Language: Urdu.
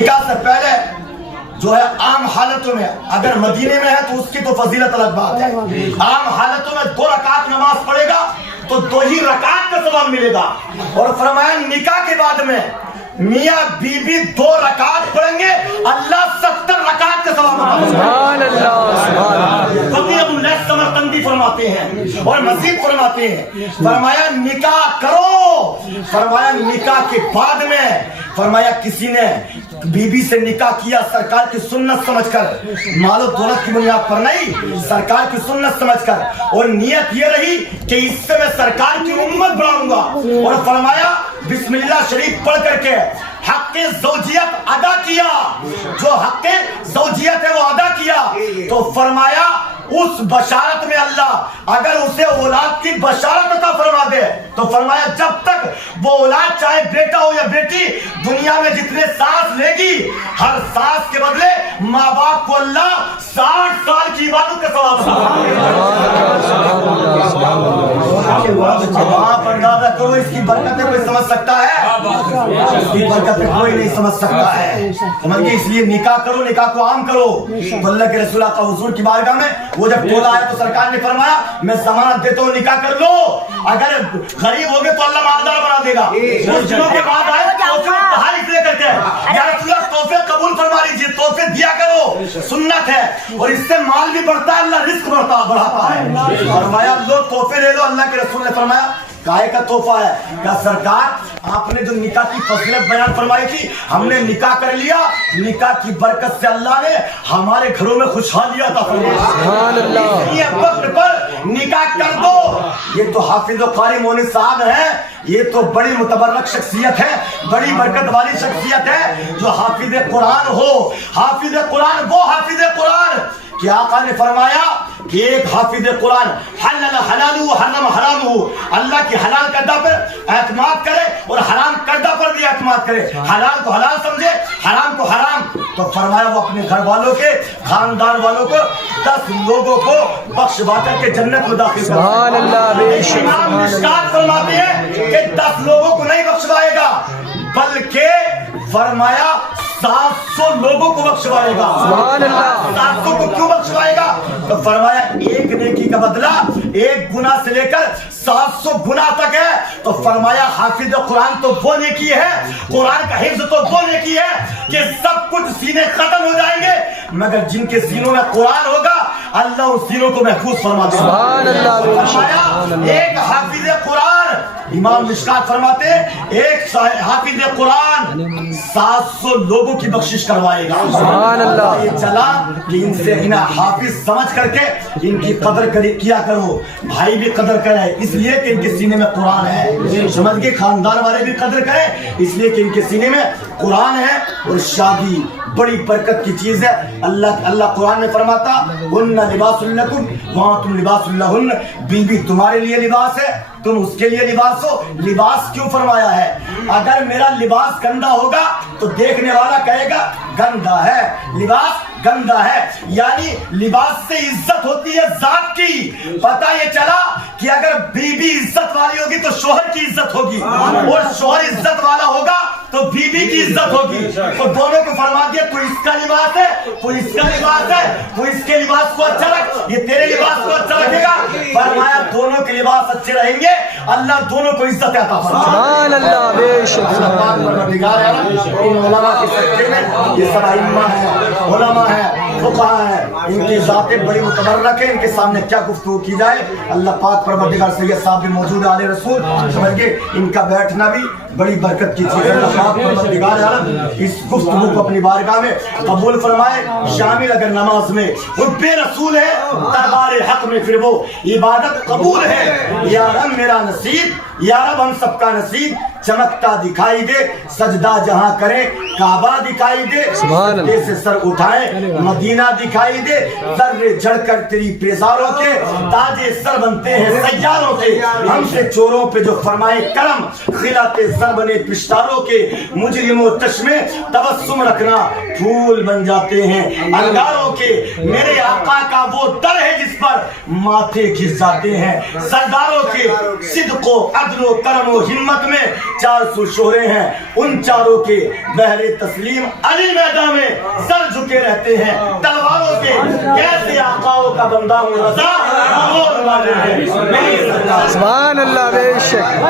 نکاح سے پہلے جو ہے عام حالتوں میں اگر مدینے میں ہے تو اس کی تو فضیلت الگ بات ہے. عام حالتوں میں 2 رکعت نماز پڑھے گا تو 2 ہی رکعت کا ثواب ملے گا. اور فرمایا نکاح کے بعد میں میاں بیوی 2 رکعت پڑھیں گے اللہ 70 رکعت کا ثواب عطا فرمائے گا. سبحان اللہ. فقیہ ابو لیث سمرقندی فرماتے ہیں اور مزید فرماتے ہیں فرمایا نکاح کرو. فرمایا نکاح کے بعد میں فرمایا کسی نے بی سے نکاح کیا سرکار کی سنت سمجھ کر, مال و دولت کی بنیاد پر نہیں, سرکار کی سنت سمجھ کر, اور نیت یہ رہی کہ اس سے میں سرکار کی امت بڑھاؤں گا. اور فرمایا بسم اللہ شریف پڑھ کر کے حق زوجیت ادا کیا, جو حق زوجیت ہے وہ ادا کیا, تو فرمایا اس بشارت میں اللہ اگر اسے اولاد کی بشارت عطا فرما دے تو فرمایا جب تک وہ اولاد چاہے بیٹا ہو یا بیٹی دنیا میں جتنے سانس لے گی ہر سانس کے بدلے ماں باپ کو اللہ 60 سال کی عبادت کا ثواب آپ اندازہ کرو اس کی برکتیں کوئی سمجھ سکتا ہے؟ اس کی برکتیں کوئی نہیں سمجھ سکتا ہے. سمجھئے اس لیے نکاح کرو, نکاح کو عام کرو. تو اللہ کے رسول کا حضور کی بارگاہ میں وہ جب ٹولا آیا تو سرکار نے فرمایا میں ضمانت دیتا ہوں نکاح کر لو, اگر غریب ہوگے تو اللہ مالدار بنا دے گا. کچھ دنوں کے بعد آئے تحفے تحائف لے کر کے یا رسول اللہ تحفے قبول فرما لیجیے, تحفے دیا کرو, سنت ہے اور اس سے مال بھی بڑھتا ہے, اللہ رزق بڑھاتا ہے. فرمایا لو تحفے لے لو. اللہ کے رسول نے فرمایا کائے کا تحفہ ہے؟ کہا سرکار آپ نے جو نکاح کی فضیلت بیان فرمائی تھی ہم نے نکاح کر لیا, نکاح کی برکت سے اللہ نے ہمارے گھروں میں خوشحالی عطا فرمائی. سبحان اللہ. یہ وقت پر نکاح کر دو. یہ تو حافظ و قاری مونس صاحب ہیں, یہ تو بڑی متبرک شخصیت ہے, بڑی برکت والی شخصیت ہے جو حافظ قرآن ہو. حافظ قرآن وہ حافظ قرآن کہ آقا نے فرمایا کہ ایک حافظ قرآن حلل حلالہ حرم حرامہ, اللہ کی حلال کردہ پر اعتماد کرے اور حرام کردہ پر بھی اعتماد کرے, حلال کو حلال سمجھے حرام کو حرام. تو فرمایا وہ اپنے گھر والوں کے خاندان والوں کو 10 لوگوں کو بخشوا کر کے جنت میں داخل کرے. سبحان اللہ. امام مشکات فرماتے ہیں کہ 10 لوگوں کو نہیں بخشوائے گا بلکہ فرمایا 700 لوگوں کو بخشوائے گا. سبحان اللہ. 700 کو کیوں بخشوائے گا؟ تو فرمایا ایک نیکی کا بدلہ ایک گناہ سے لے کر 700 گناہ تک ہے. تو فرمایا حافظ قرآن تو وہ نیکی ہے, قرآن کا حفظ تو وہ نیکی ہے کہ سب کچھ سینے ختم ہو جائیں گے مگر جن کے سینوں میں قرآن ہوگا اللہ ان سینوں کو محفوظ فرما دے گا. سبحان اللہ. فرمایا ایک حافظ قرآن, امام مشکات فرماتے ایک حافظ قرآن 700 لوگوں کی بخشش کروائے گا. سبحان اللہ. یہ چلا کہ ان سے انہیں حافظ سمجھ کر کے ان کی قدر کیا کرو, بھائی بھی قدر کرے اس لیے کہ ان کے سینے میں قرآن ہے, سمجھ کے خاندان والے بھی قدر کریں اس لیے کہ ان کے سینے میں قرآن ہے. اور شادی بڑی برکت کی چیز ہے. اللہ قرآن میں فرماتا ہن لباس لکم وانتم لباس لہن, بیوی تمہارے لیے لباس ہے تم اس کے لیے لباس ہو. لباس کیوں فرمایا ہے؟ اگر میرا لباس گندا ہوگا تو دیکھنے والا کہے گا گندا ہے, لباس گندا ہے. یعنی لباس سے عزت ہوتی ہے ذات کی. پتہ یہ چلا کہ اگر بیوی عزت والی ہوگی تو شوہر کی عزت ہوگی, اور شوہر عزت والا ہوگا تو بیوی کی عزت ہوگی. تو دونوں کو فرما دیا تو اس کا لباس ہے تو اس کا لباس ہے, تو اس کے لباس کو اچھا رکھ, یہ تیرے لباس کو اچھا رکھے گا. فرمایا دونوں کے لباس اچھے رہیں گے اللہ دونوں کو عزت عطا فرمائے. سبحان اللہ. بے شک ان علماء کے سکتے میں یہ سب ائمہ ہیں, علماء ہیں, فقہاء ہیں, ان کی ذاتیں بڑی متبرک ہیں, ان کے سامنے کیا گفتگو کی جائے. اللہ پاک پروردگار سید صاحب بھی موجود ہے, آل رسول سمجھ کے ان کا بیٹھنا بھی بڑی برکت کی چیز ہے. اللہ پاک پروردگار عالم اس گفتگو کو اپنی بارگاہ میں قبول فرمائے. شامل اگر نماز میں حب رسول ہے دربار حق میں پھر وہ عبادت قبول ہے. یا رب میرا نصیب, یا رب ہم سب کا نصیب چمکتا دکھائی دے, سجدہ جہاں کرے کعبہ دکھائی دے, سجدے سے سر اٹھائے مدینہ دکھائی دے, ذرے جھڑ کر تیری پیزاروں کے تاجے سر بنتے ہیں سیاروں کے. ہم سے چوروں پہ جو فرمائے کرم خلاتے سر بنے پشتاروں کے, مجرموں چشمے تبسم رکھنا پھول بن جاتے ہیں انگاروں کے. میرے آقا کا وہ در ہے جس پر ماتھے گھس جاتے ہیں سرداروں کے. صدق و عدل و کرم و ہمت میں 400 شہرے ہیں، ان چاروں کے بہر تسلیم علی میدان میں سر جھکے رہتے ہیں تلواروں کے، کیسے آقاؤں کا بندہ ہوں رضا، اور والے ہیں سبحان اللہ، بے شک.